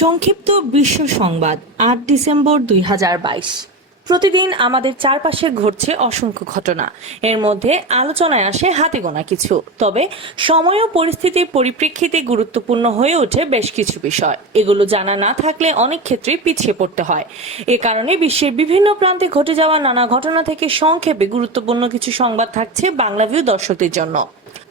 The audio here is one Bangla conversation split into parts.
সংক্ষিপ্ত বিশ্ব সংবাদ ৮ ডিসেম্বর ২০২২। প্রতিদিন আমাদের চারপাশে ঘটছে অসংখ্য ঘটনা। এর মধ্যে আলোচনায় আসে হাতে গোনা কিছু, তবে সময় ও পরিস্থিতির পরিপ্রেক্ষিতে গুরুত্বপূর্ণ হয়ে ওঠে বেশ কিছু বিষয়। এগুলো জানা না থাকলে অনেক ক্ষেত্রেই পিছিয়ে পড়তে হয়। এ কারণে বিশ্বের বিভিন্ন প্রান্তে ঘটে যাওয়া নানা ঘটনা থেকে সংক্ষেপে গুরুত্বপূর্ণ কিছু সংবাদ থাকছে বাংলাভিউ দর্শকদের জন্য।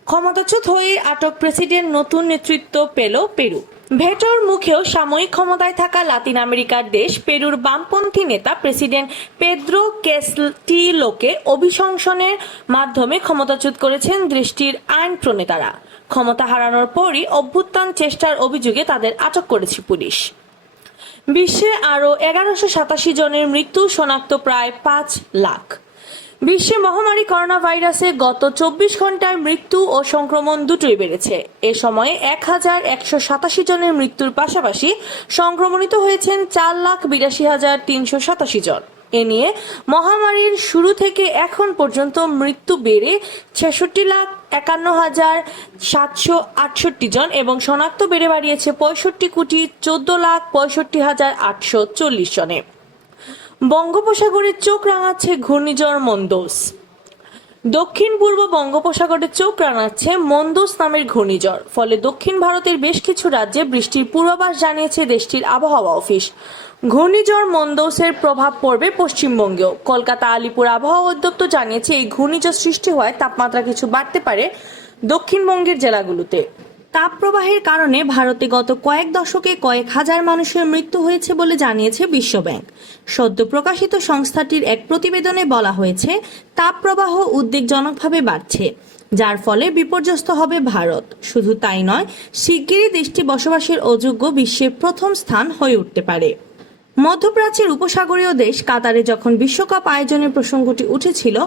ক্ষমতাচ্যুত হয়ে আটক প্রেসিডেন্ট, নতুন নেতৃত্ব পেল পেরু। ভেটোর মুখেও সাময়িক ক্ষমতায় থাকা লাতিন আমেরিকার দেশ পেরুর বামপন্থী নেতা প্রেসিডেন্ট পেদ্রো ক্যাস্টিলোকে অভিশংসনের মাধ্যমে ক্ষমতাচ্যুত করেছেন দেশটির আইন প্রণেতারা। ক্ষমতা হারানোর পরই অভ্যুত্থান চেষ্টার অভিযোগে তাদের আটক করেছে পুলিশ। বিশ্বে আরও ১১৮৭ জনের মৃত্যু, শনাক্ত প্রায় ৫ লাখ। বিশ্বে মহামারী করোনা ভাইরাসে গত ২৪ ঘন্টায় মৃত্যু ও সংক্রমণ দুটোই বেড়েছে। এ সময়ে ১,১৮৭ জনের মৃত্যুর পাশাপাশি সংক্রমণিত হয়েছেন ৪,৮২,৩৮৭ জন। এ নিয়ে মহামারীর শুরু থেকে এখন পর্যন্ত মৃত্যু বেড়ে ৬৬,৫১,৭৬৮ জন এবং শনাক্ত বেড়ে বাড়িয়েছে ৬৫,১৪,৬৫,৮৪০ জনে। বঙ্গোপসাগরে চোখ রাঙাচ্ছে ঘূর্ণিঝড় মন্দোস। দক্ষিণ পূর্ব বঙ্গোপসাগরে চোখ রাঙাচ্ছে মন্দোস নামের ঘূর্ণিঝড়। ফলে দক্ষিণ ভারতের বেশ কিছু রাজ্যে বৃষ্টির পূর্বাভাস জানিয়েছে দেশটির আবহাওয়া অফিস। ঘূর্ণিঝড় মন্দোসের প্রভাব পড়বে পশ্চিমবঙ্গেও। কলকাতা আলিপুর আবহাওয়া অধিদপ্তর জানিয়েছে, এই ঘূর্ণিঝড় সৃষ্টি হওয়ায় তাপমাত্রা কিছু বাড়তে পারে দক্ষিণবঙ্গের জেলাগুলোতে। তাপপ্রবাহের কারণে ভারতে গত কয়েক দশকে কয়েক হাজার মানুষের মৃত্যু হয়েছে বলে জানিয়েছে বিশ্বব্যাংক। সদ্য প্রকাশিত সংস্থাটির এক প্রতিবেদনে বলা হয়েছে, তাপপ্রবাহ উদ্বেগজনকভাবে বাড়ছে, যার ফলে বিপর্যস্ত হবে ভারত। শুধু তাই নয়, শিগগিরই দেশটি বসবাসের অযোগ্য বিশ্বের প্রথম স্থান হয়ে উঠতে পারে। মধ্যপ্রাচ্যের উপসাগরীয় দেশ কাতারে যখন বিশ্বকাপ আয়োজনের প্রসঙ্গটি উঠেছিল,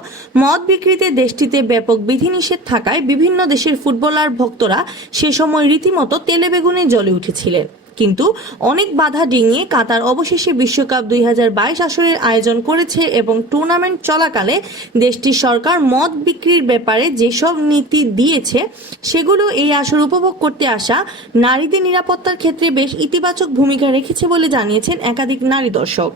মদ বিক্রিতে দেশটিতে ব্যাপক বিধিনিষেধ থাকায় বিভিন্ন দেশের ফুটবলার ভক্তরা সে সময় রীতিমতো তেলে বেগুনে জ্বলে উঠেছিলেন। কিন্তু অনেক বাধা ডিঙিয়ে কাতার অবশেষে বিশ্বকাপ ২০২২ আসরের আয়োজন করেছে এবং টুর্নামেন্ট চলাকালে দেশটির সরকার মদ বিক্রির ব্যাপারে যেসব নীতি দিয়েছে, সেগুলো এই আসর উপভোগ করতে আসা নারীদের নিরাপত্তার ক্ষেত্রে বেশ ইতিবাচক ভূমিকা রেখেছে বলে জানিয়েছেন একাধিক নারী দর্শক।